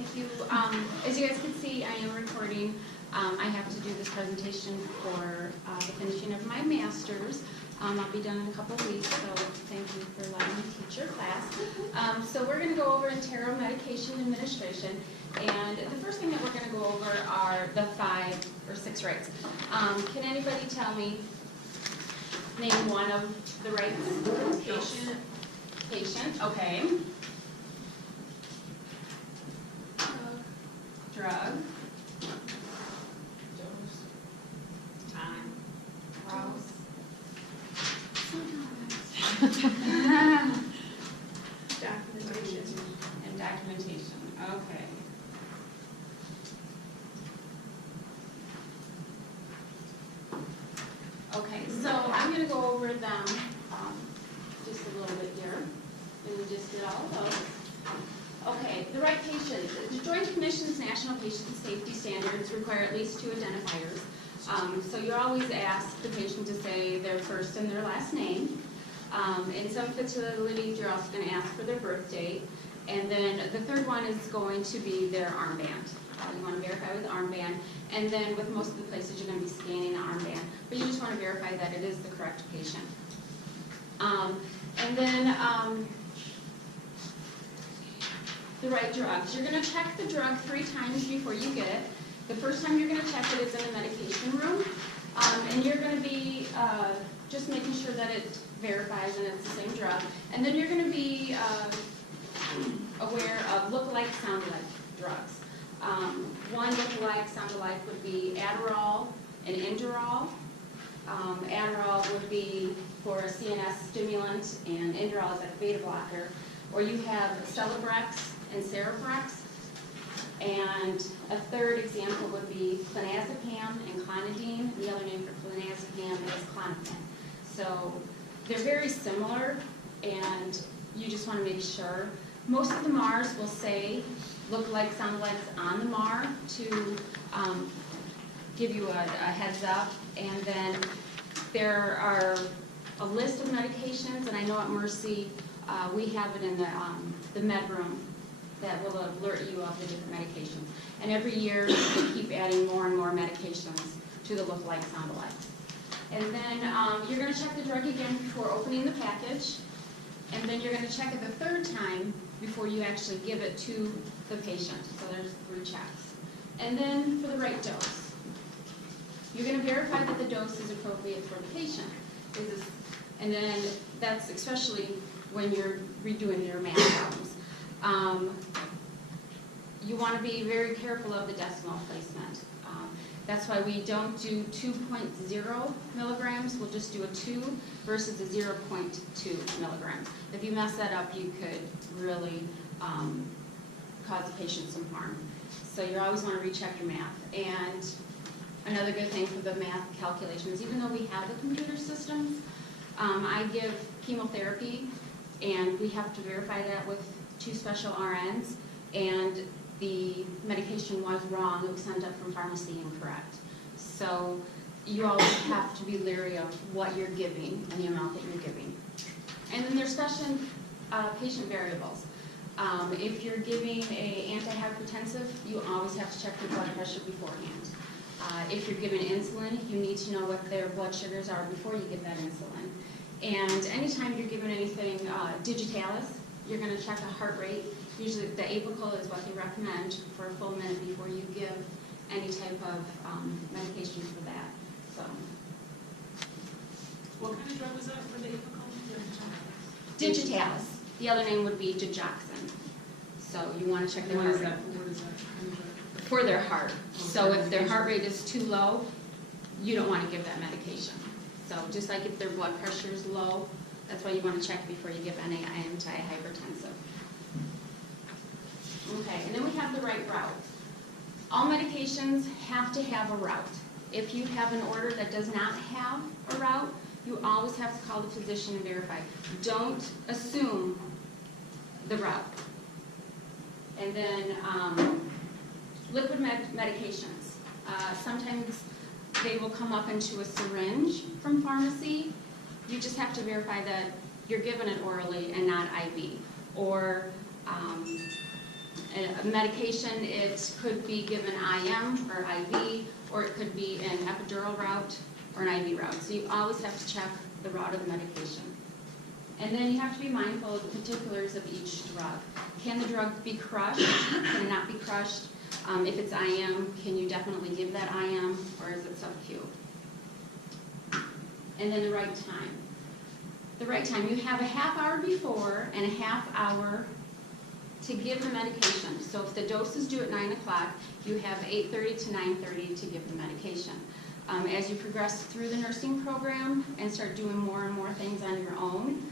thank you. As you guys can see, I am recording. I have to do this presentation for the finishing of my master's. I'll be done in a couple of weeks, so thank you for letting me teach your class. So we're going to go over entero medication administration, and the first thing that we're going to go over are the 5 or 6 rights. Can anybody tell me, name one of the rights? Patient, okay. Drug. Dose. Time. Gross. Documentation. And documentation. Okay. Okay, so I'm going to go over them just a little bit here. And we just did all of those. Okay, the right patient. The Joint Commission's National Patient Safety Standards require at least 2 identifiers. So you always ask the patient to say their first and their last name. In some facilities, you're also going to ask for their birth date. And then the third one is going to be their armband. You want to verify with the armband. And then with most of the places, you're going to be scanning the armband. But you just want to verify that it is the correct patient. And then the right drugs. You're going to check the drug 3 times before you get it. The first time you're going to check it is in the medication room. And you're going to be just making sure that it verifies and it's the same drug. And then you're going to be aware of look-alike, sound-alike drugs. One look-alike, sound-alike would be Adderall and Inderall. Adderall would be for a CNS stimulant, and Inderall is a beta blocker. Or you have Celebrex and Cerebrex. And a third example would be clonazepam and clonidine. The other name for clonazepam is Klonopin. So they're very similar, and you just want to make sure. Most of the MARs will say look-alike, sound-alike on the MAR to give you a heads up. And then there are a list of medications, and I know at Mercy we have it in the med room that will alert you of the different medications. And every year we keep adding more and more medications to the look-alike, sound-alike. And then you're going to check the drug again before opening the package. And then you're going to check it the 3rd time before you actually give it to the patient. So there's 3 checks. And then for the right dose. You're going to verify that the dose is appropriate for the patient. And then that's especially when you're redoing your math problems. You want to be very careful of the decimal placement. That's why we don't do 2.0 milligrams. We'll just do a 2 versus a 0.2 milligrams. If you mess that up, you could really cause the patient some harm. So you always want to recheck your math. And another good thing for the math calculations, even though we have the computer systems, I give chemotherapy, and we have to verify that with 2 special RNs, and the medication was wrong. It was sent up from pharmacy incorrect. So you always have to be leery of what you're giving and the amount that you're giving. And then there's special patient variables. If you're giving an antihypertensive, you always have to check your blood pressure beforehand. If you're giving insulin, you need to know what their blood sugars are before you give that insulin. And anytime you're giving anything digitalis, you're going to check a heart rate. Usually the apical is what they recommend for a full minute before you give any type of medication for that. So, what kind of drug was that for the apical? Digitalis. The other name would be digoxin. So you want to check their heart rate. What is that? For their heart. So if their heart rate is too low, you don't want to give that medication. So just like if their blood pressure is low, that's why you want to check before you give any antihypertensive. Okay, and then we have the right route. All medications have to have a route. If you have an order that does not have a route, you always have to call the physician and verify. Don't assume the route. And then liquid medications. Sometimes they will come up into a syringe from pharmacy. You just have to verify that you're given it orally and not IV. Or A medication, it could be given IM or IV, or it could be an epidural route or an IV route. So you always have to check the route of the medication. And then you have to be mindful of the particulars of each drug. Can the drug be crushed? Can it not be crushed? If it's IM, can you definitely give that IM, or is it sub-Q? And then the right time. The right time, you have a half hour before and a half hour to give the medication. So if the dose is due at 9 o'clock, you have 8:30 to 9:30 to give the medication. As you progress through the nursing program and start doing more and more things on your own,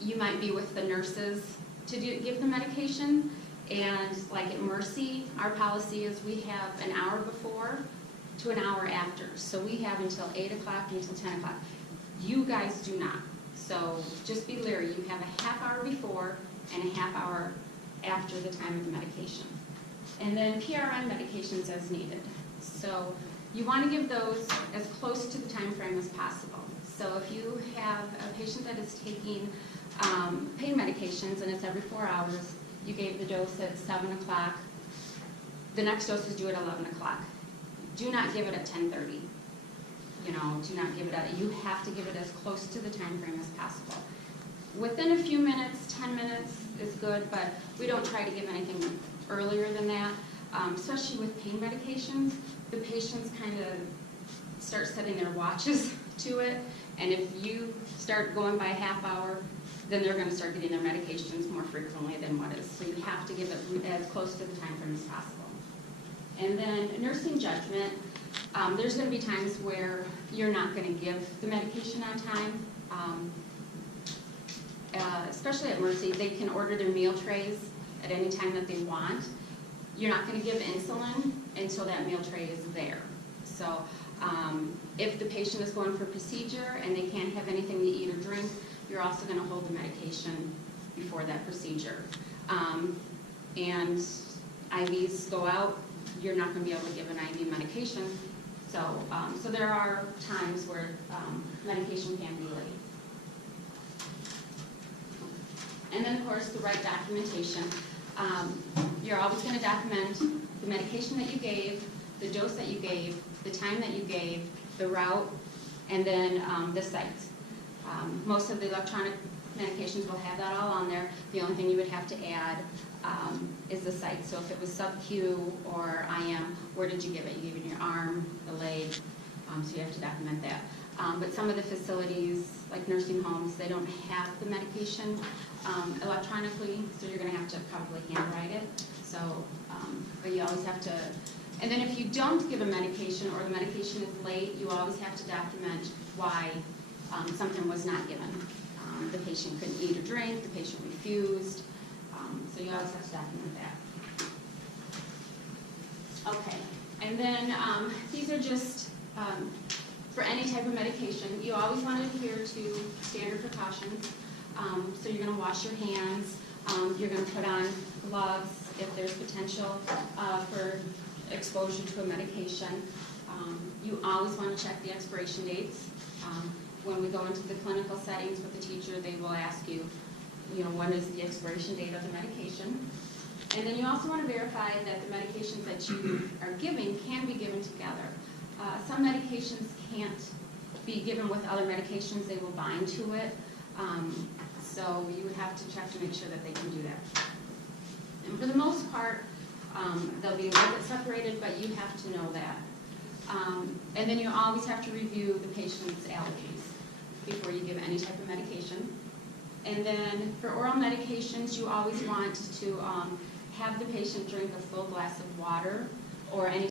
you might be with the nurses to give the medication. And like at Mercy, our policy is we have an hour before to an hour after. So we have until 8 o'clock until 10 o'clock. You guys do not. So just be leery. You have a half hour before and a half hour after the time of the medication. And then PRN medications as needed. So you want to give those as close to the time frame as possible. So if you have a patient that is taking pain medications and it's every 4 hours, you gave the dose at 7 o'clock, the next dose is due at 11 o'clock. Do not give it at 10:30. Do not give it at, you have to give it as close to the time frame as possible. Within a few minutes, 10 minutes is good, but we don't try to give anything earlier than that. Especially with pain medications, the patients kind of start setting their watches to it, and if you start going by a half hour, then they're going to start getting their medications more frequently than what is. So you have to give it as close to the time frame as possible. And then nursing judgment, there's going to be times where you're not going to give the medication on time. Especially at Mercy, they can order their meal trays at any time that they want. You're not going to give insulin until that meal tray is there. So if the patient is going for a procedure and they can't have anything to eat or drink, you're also going to hold the medication before that procedure. And IVs go out, you're not going to be able to give an IV medication. So there are times where medication can be late. And then, of course, the right documentation. You're always going to document the medication that you gave, the dose that you gave, the time that you gave, the route, and then the site. Most of the electronic medications will have that all on there. The only thing you would have to add is the site. So if it was sub-Q or IM, where did you give it? You gave it in your arm, the leg, so you have to document that. But some of the facilities, like nursing homes, they don't have the medication electronically, so you're going to have to probably handwrite it. So, but you always have to, and then if you don't give a medication or the medication is late, you always have to document why something was not given. The patient couldn't eat or drink, the patient refused, so you always have to document that. Okay, and then these are just for any type of medication. You always want to adhere to standard precautions. So you're going to wash your hands, you're going to put on gloves if there's potential for exposure to a medication. You always want to check the expiration dates. When we go into the clinical settings with the teacher, they will ask you, when is the expiration date of the medication. And then you also want to verify that the medications that you are giving can be given together. Some medications can't be given with other medications, they will bind to it. So you would have to check to make sure that they can do that. And for the most part, they'll be a little bit separated, but you have to know that. And then you always have to review the patient's allergies before you give any type of medication. And then for oral medications, you always want to have the patient drink a full glass of water or any